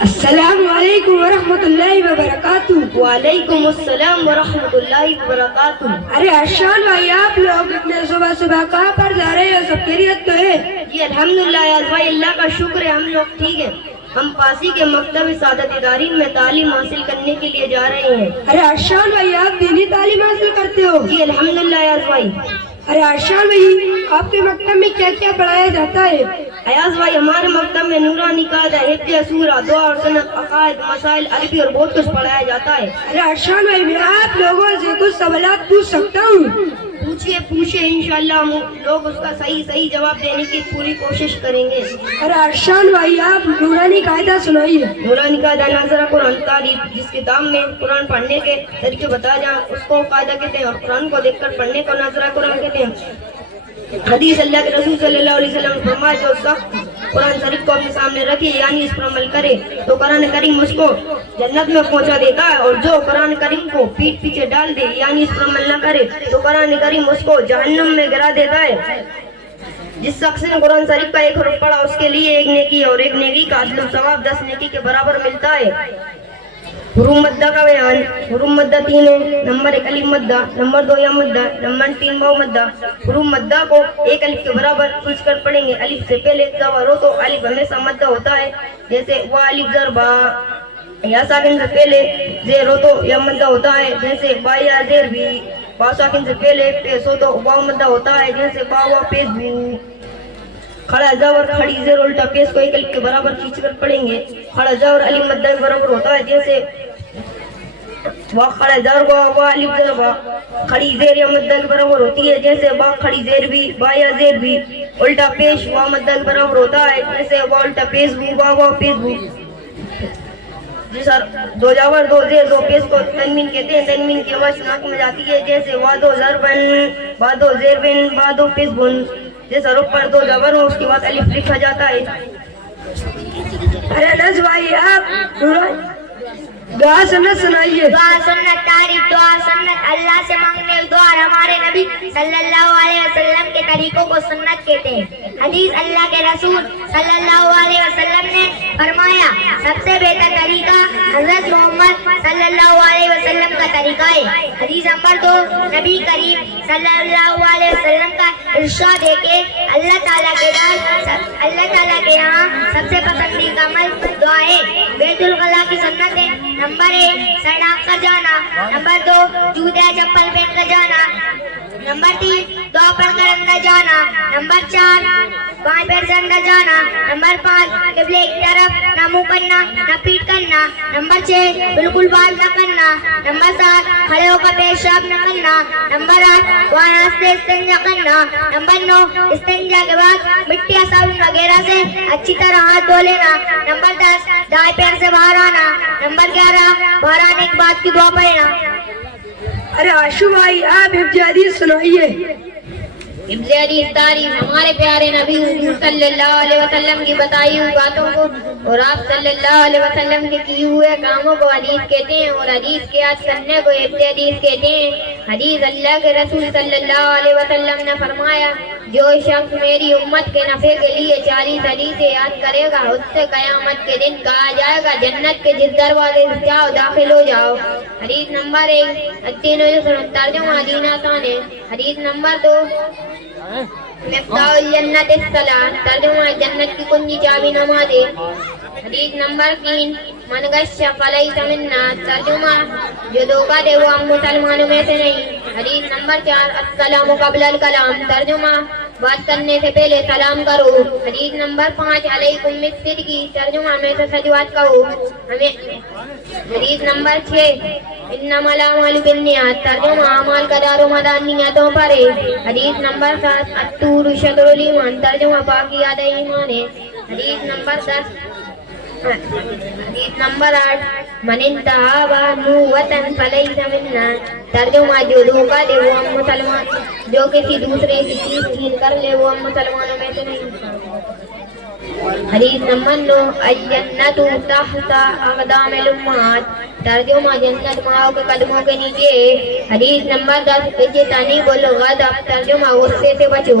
السلام علیکم ورحمۃ اللہ وبرکاتہ۔ وعلیکم السلام ورحمۃ اللہ وبرکاتہ۔ ارے ارشان بھائی، آپ لوگ اتنے صبح صبح کہاں پر جا رہے ہیں؟ سب خیریت تو ہے؟ جی الحمدللہ یاز بھائی، اللہ کا شکر ہے، ہم لوگ ٹھیک ہیں۔ ہم پاسی کے مکتب سعادت دارین میں تعلیم حاصل کرنے کے لیے جا رہے ہیں۔ ارے ارشان بھائی، آپ دینی تعلیم حاصل کرتے ہو؟ جی الحمدللہ یاز بھائی۔ ارے ارشان بھائی، آپ کے مکتب میں کیا کیا پڑھایا جاتا ہے؟ ایاز بھائی، ہمارے مکتب میں نورانی قاعدہ، حفظ سورہ، دعا اور سنت، عقائد، مسائل، عربی اور بہت کچھ پڑھایا جاتا ہے۔ ارے ارشان بھائی، میں آپ لوگوں سے کچھ سوالات پوچھ سکتا ہوں؟ پوچھئے، انشاءاللہ ہم لوگ اس کا صحیح جواب دینے کی پوری کوشش کریں گے۔ ارے ارشان بھائی، آپ نورانی قاعدہ سنائیے۔ نورانی قاعدہ ناظرہ قرآن تعریف، جس کتاب میں قرآن پڑھنے کے طریقے بتایا جائیں اس کو قاعدہ کہتے ہیں، اور قرآن کو دیکھ کر پڑھنے کو ناظرہ قرآن کہتے ہیں۔ حدیث اللہ کے رسول صلی اللہ علیہ وسلم نے فرمایا، جو شخص قرآن شریف کو اپنے سامنے رکھے یعنی اس پر عمل کرے تو قرآن کریم اس کو جنت میں پہنچا دیتا ہے، اور جو قرآن کریم کو پیٹھ پیچھے ڈال دے یعنی اس پر عمل نہ کرے تو قرآن کریم اس کو جہنم میں گرا دیتا ہے۔ جس شخص نے قرآن شریف کا ایک حرف پڑھا اس کے لیے ایک نیکی اور ایک نیکی کا عدل و ثواب 10 نیکی کے برابر ملتا ہے۔ حروف مدہ کا بیان۔ حروف مدہ 3 ہے۔ نمبر 1 الف مدہ، نمبر 2 یا مدہ، نمبر 3 واو مدہ۔ حروف مدہ کو ایک الف کے برابر سوچ کر پڑھیں گے۔ الف سے پہلے زبر ہو تو الف ہمیشہ مدہ ہوتا ہے، جیسے وا الف زر با۔ یا ساکن سے پہلے زیر ہو تو یا مدہ ہوتا ہے، جیسے با یا زیر بھی۔ با ساکن سے پہلے پیش ہو تو واو مدہ ہوتا ہے، جیسے با وا پیش بو۔ کھڑا زبر کھڑی زیر الٹا پیش کو ایک الف کے برابر کھینچ کر پڑھیں گے۔ کھڑا زبر الف مدہ کے برابر ہوتا ہے، جیسے وا کھڑا زبر وا الف زر با۔ کھڑی زیر یا مدہ کے برابر ہوتی ہے، جیسے با کھڑی زیر بھی، با یا زیر بھی۔ الٹا پیش وا مدہ کے برابر ہوتا ہے، جیسے وا الٹا پیش بو، با وا پیش بو۔ جی سر، دو جاور دو زیر دو پیش کو تنوین کہتے ہیں۔ تنوین کی آواز ناک میں جاتی ہے، جیسے وا دو زر بن، با دو زیر بن، با دو پیش بن۔ جیسا رخ پر دو جبر ہو اس کے بعد الف لکھا جاتا ہے۔ ارے انس بھائی، آپ دعا سنت سنائیے۔ دعا سنت تعریف، دعا سنت اللہ سے مانگنے دعا اور ہمارے نبی صلی اللہ علیہ وسلم کے طریقوں کو سنت کہتے ہیں۔ حدیث اللہ کے رسول صلی اللہ علیہ وسلم نے فرمایا، سب سے بہتر طریقہ حضرت محمد صلی اللہ علیہ وسلم کا طریقہ ہے۔ حدیث نمبر 2، نبی کریم صلی اللہ علیہ وسلم کا ارشاد ہے کہ اللہ تعالیٰ کے یہاں سب سے پسندیدہ عمل دعا ہے۔ بیت الخلا کی سنت ہے۔ نمبر 1 سر ڈھانپ کر جانا، نمبر 2 جوتے یا چپل پہن کر جانا، نمبر 3 دعا پڑھ کر اندر جانا، نمبر 4 بائیں پیر سے اندر جانا، نمبر 5 قبلے کی طرف نہ منہ کرنا نہ پیٹ کرنا، نمبر 6 بالکل بال نہ کرنا، نمبر 7 کھڑے ہو کر پیشاب نہ کرنا، نمبر 8 وہاں سے استنجا کرنا، نمبر 9 استنجا کے بعد مٹی یا صابن وغیرہ سے اچھی طرح ہاتھ دھو لینا، نمبر 10 دائیں پیر سے باہر آنا، نمبر 11 باہر آنے کے بعد کی دعا پڑھنا۔ ارے آشو بھائی، آپ حفظ حدیث سنائیے۔ حفظ حدیث تعریف، ہمارے پیارے نبی حضور صلی اللہ علیہ وسلم کی بتائی ہوئی باتوں کو اور آپ صلی اللہ علیہ وسلم کے کیے ہوئے کاموں کو حدیث کہتے ہیں، اور حدیث کے یاد کرنے کو حفظ حدیث کہتے ہیں۔ حدیث اللہ کے رسول صلی اللہ علیہ وسلم نے فرمایا، جو شخص میری امت کے نفع کے لیے 40 حدیثیں یاد کرے گا اس سے قیامت کے دن کہا جائے گا، جنت کے جس دروازے سے جاؤ داخل ہو جاؤ۔ حدیث نمبر 1 ترجمہ دین آسان ہے۔ حدیث نمبر 2 مفتاح الجنت الصلاۃ، ترجمہ جنت کی کنجی چابی نماز ہے۔ حدیث نمبر 3 من غش فلیس منا، ترجمہ جو دھوکہ دے وہ ہم مسلمانوں میں سے نہیں۔ حدیث نمبر 4 السلام قبل الکلام، ترجمہ بات کرنے سے پہلے سلام کرو۔ حدیث نمبر 5 علیکم بالصدق، ترجمہ میں سے سچ بات کہو۔ حدیث نمبر 6 انما الاعمال بالنیات، ترجمہ اعمال کا دار و مدار نیتوں پر ہے۔ حدیث نمبر 7 الطور شطر الایمان، ترجمہ باقی آدھا ایمان ہے۔ حدیث نمبر 10 حدیث نمبر 8 من انتہا بنوۃ فلیس منا، ترجمہ جو دھوکہ دے وہ ہم مسلمان، جو کسی دوسرے کی چیز چھین کر لے وہ ہم مسلمانوں میں سے نہیں۔ حدیث نمبر 9 الجنت تحت اقدام الامہات، ترجمہ جنت ماؤں کے قدموں کے نیچے۔ حدیث نمبر 10 اجتنبوا الغضب، ترجمہ غصے سے بچو۔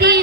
3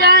4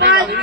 5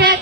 6